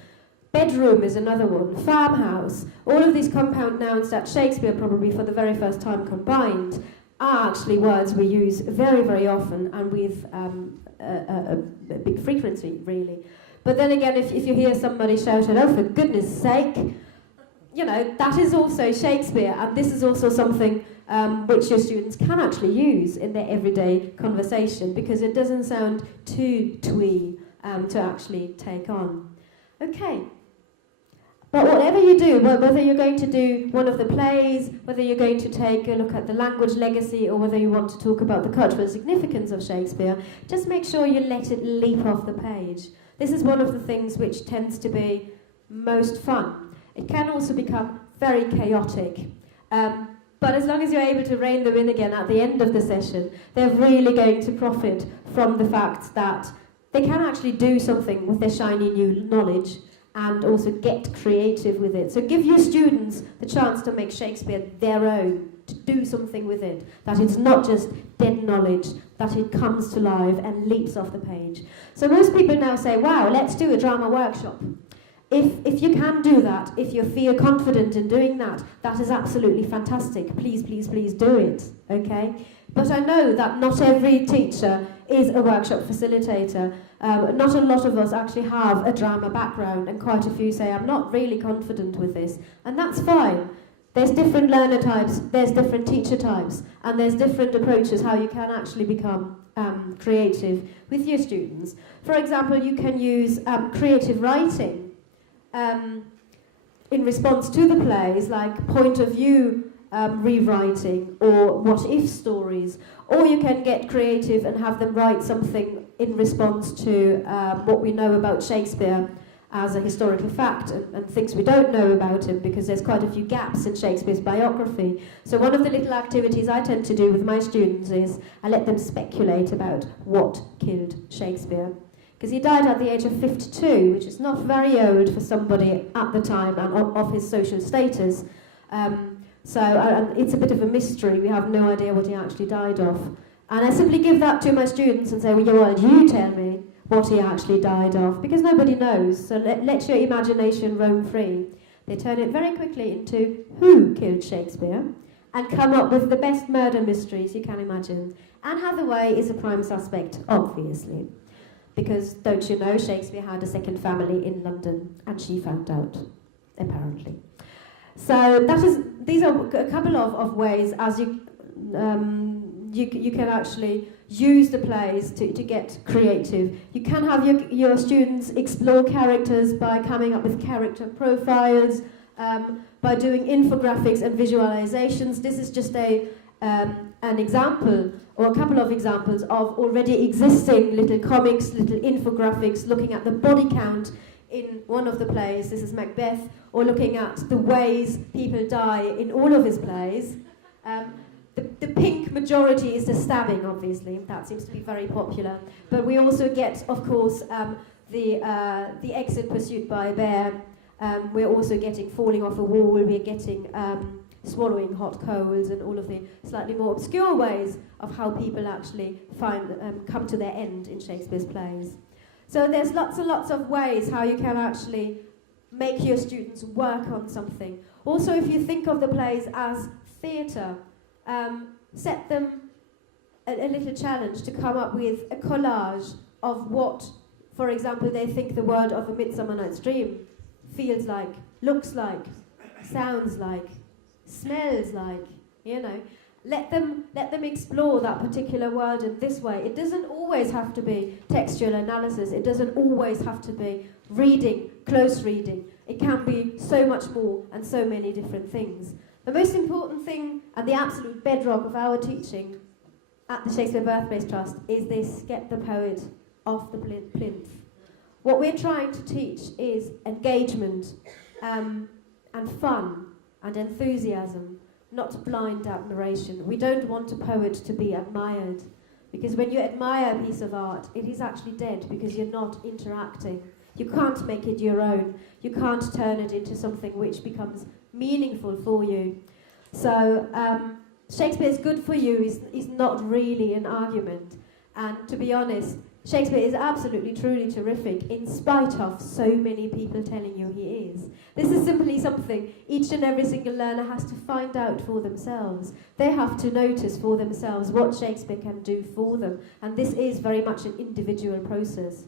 Bedroom is another one, farmhouse. All of these compound nouns that Shakespeare probably for the very first time combined are actually words we use very, very often and with a big frequency, really. But then again, if you hear somebody shout, oh, for goodness sake, that is also Shakespeare, and this is also something which your students can actually use in their everyday conversation, because it doesn't sound too twee to actually take on. Okay. But whatever you do, whether you're going to do one of the plays, whether you're going to take a look at the language legacy, or whether you want to talk about the cultural significance of Shakespeare, just make sure you let it leap off the page. This is one of the things which tends to be most fun. It can also become very chaotic. But as long as you're able to rein them in again at the end of the session, they're really going to profit from the fact that they can actually do something with their shiny new knowledge and also get creative with it. So give your students the chance to make Shakespeare their own, to do something with it, that it's not just dead knowledge, that it comes to life and leaps off the page. So most people now say, wow, let's do a drama workshop. If you can do that, if you feel confident in doing that, that is absolutely fantastic. Please, please, please do it, okay? But I know that not every teacher is a workshop facilitator. Not a lot of us actually have a drama background, and quite a few say, I'm not really confident with this. And that's fine. There's different learner types, there's different teacher types, and there's different approaches how you can actually become creative with your students. For example, you can use creative writing in response to the plays, like point of view rewriting or what if stories, or you can get creative and have them write something in response to what we know about Shakespeare as a historical fact and things we don't know about him, because there's quite a few gaps in Shakespeare's biography. So one of the little activities I tend to do with my students is I let them speculate about what killed Shakespeare. Because he died at the age of 52, which is not very old for somebody at the time and of his social status. So it's a bit of a mystery. We have no idea what he actually died of. And I simply give that to my students and say, well, you tell me what he actually died of, because nobody knows. So let your imagination roam free. They turn it very quickly into who killed Shakespeare and come up with the best murder mysteries you can imagine. Anne Hathaway is a prime suspect, obviously. Because, don't you know, Shakespeare had a second family in London, and she found out, apparently. So these are a couple of ways as you can actually use the plays to get creative. You can have your students explore characters by coming up with character profiles, by doing infographics and visualizations. This is just an example, or a couple of examples of already existing little comics, little infographics, looking at the body count in one of the plays. This is Macbeth, or looking at the ways people die in all of his plays. The pink majority is the stabbing, obviously. That seems to be very popular. But we also get, of course, the exit pursued by a bear. We're also getting falling off a wall. We're getting swallowing hot coals, and all of the slightly more obscure ways of how people actually come to their end in Shakespeare's plays. So there's lots and lots of ways how you can actually make your students work on something. Also, if you think of the plays as theatre, set them a little challenge to come up with a collage of what, for example, they think the world of A Midsummer Night's Dream feels like, looks like, sounds like, smells like, you know. Let them explore that particular world in this way. It doesn't always have to be textual analysis. It doesn't always have to be reading, close reading. It can be so much more and so many different things. The most important thing and the absolute bedrock of our teaching at the Shakespeare Birthplace Trust is this: get the poet off the plinth. What we're trying to teach is engagement and fun and enthusiasm, not blind admiration. We don't want a poet to be admired, because when you admire a piece of art, it is actually dead because you're not interacting. You can't make it your own. You can't turn it into something which becomes meaningful for you. So Shakespeare's good for you is not really an argument. And to be honest, Shakespeare is absolutely, truly terrific in spite of so many people telling you he is. This is simply something each and every single learner has to find out for themselves. They have to notice for themselves what Shakespeare can do for them. And this is very much an individual process.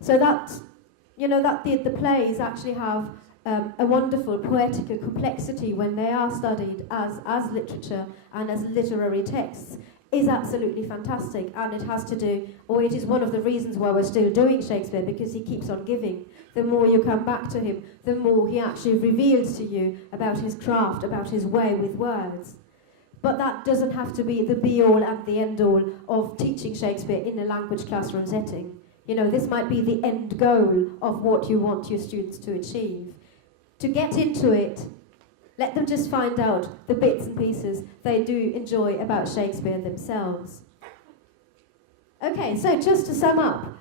So that, you know, that the plays actually have a wonderful poetical complexity when they are studied as literature and as literary texts is absolutely fantastic, and it has to do, or it is one of the reasons why we're still doing Shakespeare, because he keeps on giving. The more you come back to him, the more he actually reveals to you about his craft, about his way with words. But that doesn't have to be the be-all and the end-all of teaching Shakespeare in a language classroom setting. You know, this might be the end goal of what you want your students to achieve. To get into it, let them just find out the bits and pieces they do enjoy about Shakespeare themselves. Okay, so just to sum up,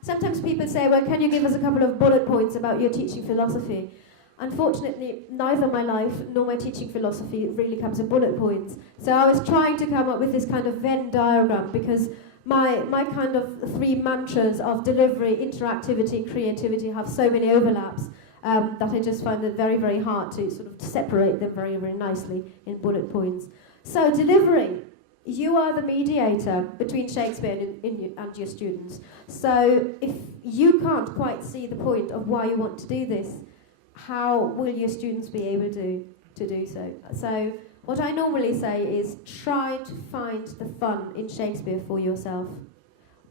sometimes people say, well, can you give us a couple of bullet points about your teaching philosophy? Unfortunately, neither my life nor my teaching philosophy really comes in bullet points. So I was trying to come up with this kind of Venn diagram, because my kind of three mantras of delivery, interactivity, creativity have so many overlaps. That I just find it very, very hard to sort of separate them very, very nicely in bullet points. So delivery, you are the mediator between Shakespeare and your students. So if you can't quite see the point of why you want to do this, how will your students be able to do so? So what I normally say is try to find the fun in Shakespeare for yourself.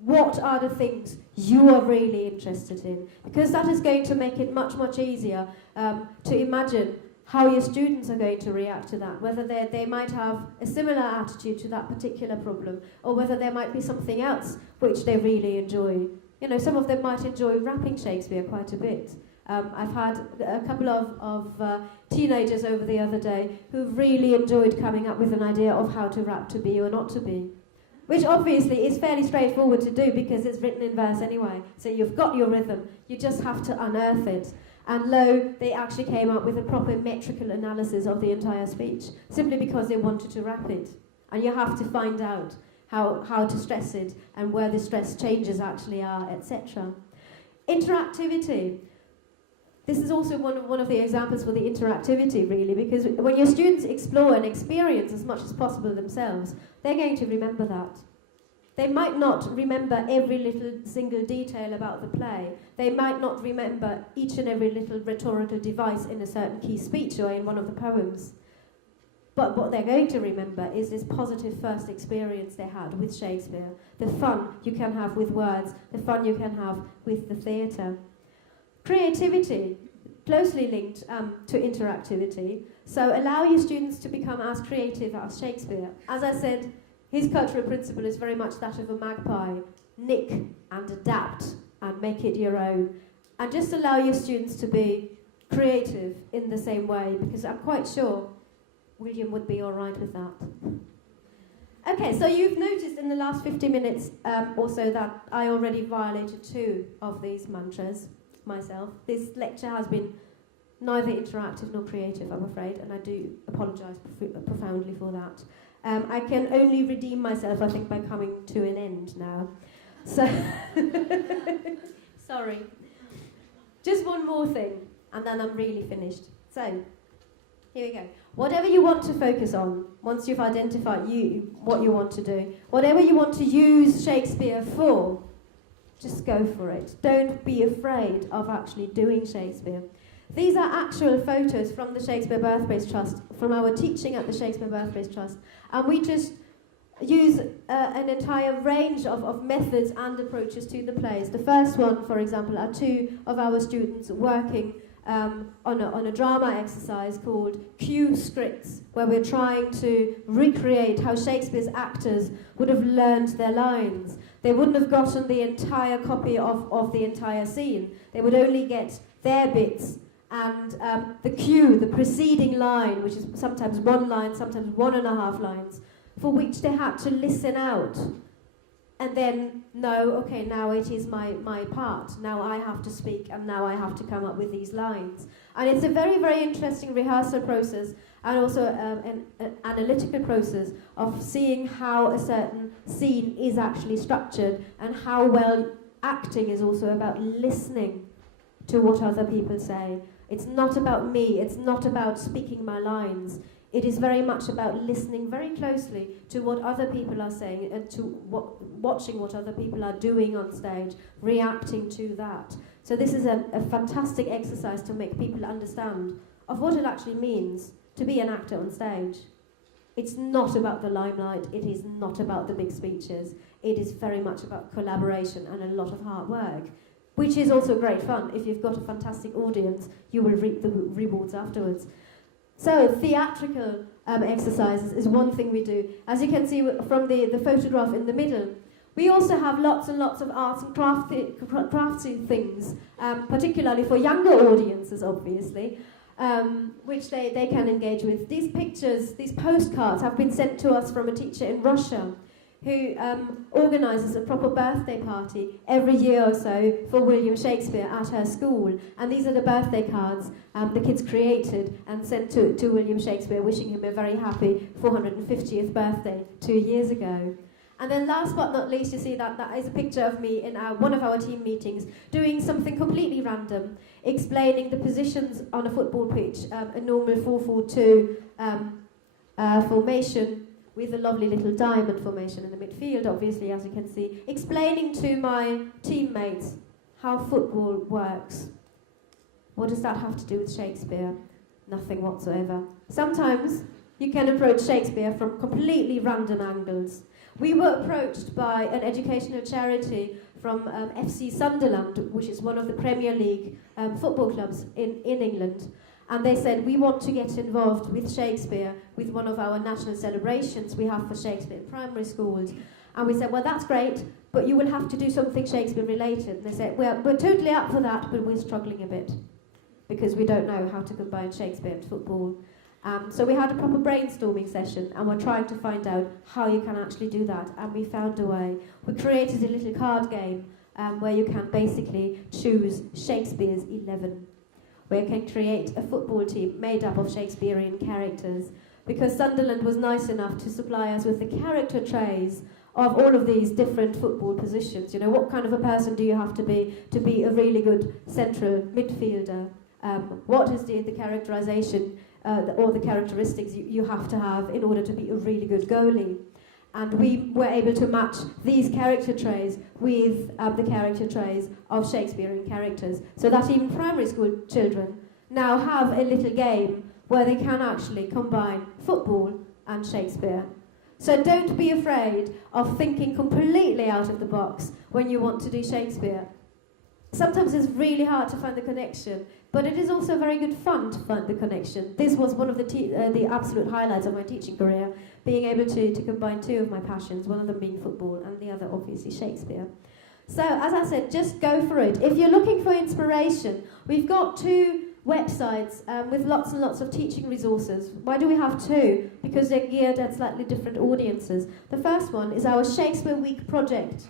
What are the things you are really interested in? Because that is going to make it much, much easier to imagine how your students are going to react to that, whether they might have a similar attitude to that particular problem, or whether there might be something else which they really enjoy. You know, some of them might enjoy rapping Shakespeare quite a bit. I've had a couple of teenagers over the other day who really enjoyed coming up with an idea of how to rap to be or not to be. Which obviously is fairly straightforward to do because it's written in verse anyway. So you've got your rhythm, you just have to unearth it. And lo, they actually came up with a proper metrical analysis of the entire speech, simply because they wanted to rap it. And you have to find out how to stress it and where the stress changes actually are, etc. Interactivity. This is also one of the examples for the interactivity, really, because when your students explore and experience as much as possible themselves, they're going to remember that. They might not remember every little single detail about the play. They might not remember each and every little rhetorical device in a certain key speech or in one of the poems. But what they're going to remember is this positive first experience they had with Shakespeare, the fun you can have with words, the fun you can have with the theatre. Creativity, closely linked to interactivity. So allow your students to become as creative as Shakespeare. As I said, his cultural principle is very much that of a magpie. Nick and adapt and make it your own. And just allow your students to be creative in the same way, because I'm quite sure William would be all right with that. Okay, so you've noticed in the last 50 minutes or so that I already violated 2 of these mantras myself. This lecture has been neither interactive nor creative, I'm afraid, and I do apologise profoundly for that. I can only redeem myself, I think, by coming to an end now. So, sorry. Just one more thing, and then I'm really finished. So, here we go. Whatever you want to focus on, once you've identified what you want to do, whatever you want to use Shakespeare for, just go for it. Don't be afraid of actually doing Shakespeare. These are actual photos from the Shakespeare Birthplace Trust, from our teaching at the Shakespeare Birthplace Trust. And we just use an entire range of methods and approaches to the plays. The first one, for example, are 2 of our students working on a drama exercise called Cue Scripts, where we're trying to recreate how Shakespeare's actors would have learned their lines. They wouldn't have gotten the entire copy of the entire scene. They would only get their bits. And the cue, the preceding line, which is sometimes 1 line, sometimes 1.5 lines, for which they had to listen out and then know, okay, now it is my part. Now I have to speak, and now I have to come up with these lines. And it's a very, very interesting rehearsal process, and also an analytical process of seeing how a certain scene is actually structured, and how well acting is also about listening to what other people say. It's not about me, it's not about speaking my lines. It is very much about listening very closely to what other people are saying, and to watching what other people are doing on stage, reacting to that. So this is a fantastic exercise to make people understand of what it actually means to be an actor on stage. It's not about the limelight, it is not about the big speeches. It is very much about collaboration and a lot of hard work, which is also great fun. If you've got a fantastic audience, you will reap the rewards afterwards. So theatrical exercises is one thing we do. As you can see from the photograph in the middle, we also have lots and lots of arts and crafty things, particularly for younger audiences, obviously, which they can engage with. These pictures, these postcards have been sent to us from a teacher in Russia who organises a proper birthday party every year or so for William Shakespeare at her school. And these are the birthday cards the kids created and sent to William Shakespeare, wishing him a very happy 450th birthday 2 years ago. And then last but not least, you see that is a picture of me in one of our team meetings doing something completely random, explaining the positions on a football pitch, a normal 4-4-2 formation, with a lovely little diamond formation in the midfield, obviously, as you can see, explaining to my teammates how football works. What does that have to do with Shakespeare? Nothing whatsoever. Sometimes you can approach Shakespeare from completely random angles. We were approached by an educational charity from FC Sunderland, which is one of the Premier League football clubs in England. And they said, we want to get involved with Shakespeare with one of our national celebrations we have for Shakespeare in primary schools. And we said, well, that's great, but you will have to do something Shakespeare related. And they said, we're totally up for that, but we're struggling a bit because we don't know how to combine Shakespeare and football. So we had a proper brainstorming session, and we're trying to find out how you can actually do that. And we found a way. We created a little card game where you can basically choose Shakespeare's 11. Where you can create a football team made up of Shakespearean characters, because Sunderland was nice enough to supply us with the character trays of all of these different football positions. You know, what kind of a person do you have to be a really good central midfielder? What is the characterization or the characteristics you have to have in order to be a really good goalie? And we were able to match these character trays with the character trays of Shakespearean characters, so that even primary school children now have a little game where they can actually combine football and Shakespeare. So don't be afraid of thinking completely out of the box when you want to do Shakespeare. Sometimes it's really hard to find the connection, but it is also very good fun to find the connection. This was one of the absolute highlights of my teaching career, being able to combine two of my passions, one of them being football and the other obviously Shakespeare. So, as I said, just go for it. If you're looking for inspiration, we've got 2 websites with lots and lots of teaching resources. Why do we have 2? Because they're geared at slightly different audiences. The first one is our Shakespeare Week project.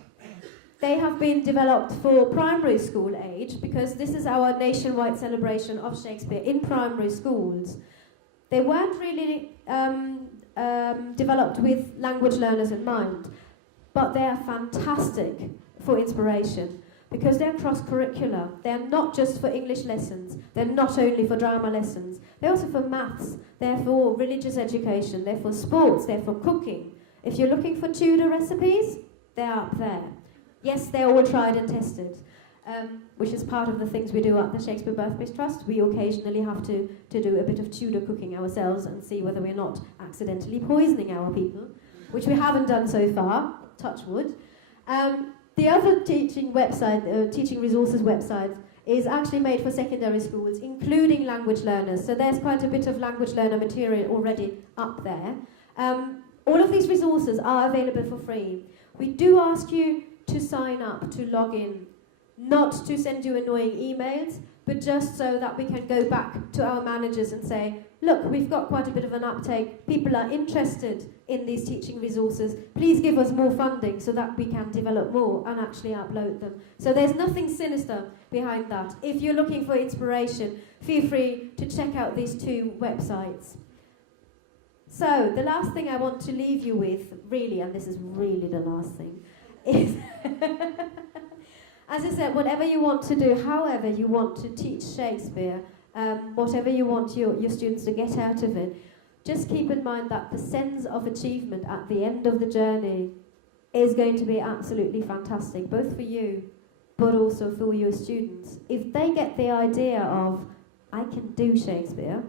They have been developed for primary school age because this is our nationwide celebration of Shakespeare in primary schools. They weren't really developed with language learners in mind, but they are fantastic for inspiration because they're cross-curricular. They're not just for English lessons, they're not only for drama lessons, they're also for maths, they're for religious education, they're for sports, they're for cooking. If you're looking for Tudor recipes, they're up there. Yes, they're all tried and tested, which is part of the things we do at the Shakespeare Birthplace Trust. We occasionally have to do a bit of Tudor cooking ourselves and see whether we're not accidentally poisoning our people, which we haven't done so far, touch wood. The other teaching website, teaching resources website, is actually made for secondary schools, including language learners. So there's quite a bit of language learner material already up there. All of these resources are available for free. We do ask you to sign up, to log in, not to send you annoying emails, but just so that we can go back to our managers and say, look, we've got quite a bit of an uptake, people are interested in these teaching resources, please give us more funding so that we can develop more and actually upload them. So there's nothing sinister behind that. If you're looking for inspiration, feel free to check out these 2 websites. So the last thing I want to leave you with, really, and this is really the last thing, is, as I said, whatever you want to do, however you want to teach Shakespeare, whatever you want your students to get out of it, just keep in mind that the sense of achievement at the end of the journey is going to be absolutely fantastic, both for you, but also for your students. If they get the idea of, I can do Shakespeare,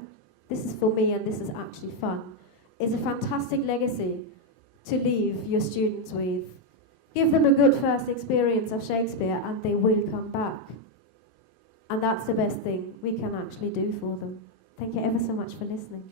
this is for me and this is actually fun, it's a fantastic legacy to leave your students with. Give them a good first experience of Shakespeare and they will come back. And that's the best thing we can actually do for them. Thank you ever so much for listening.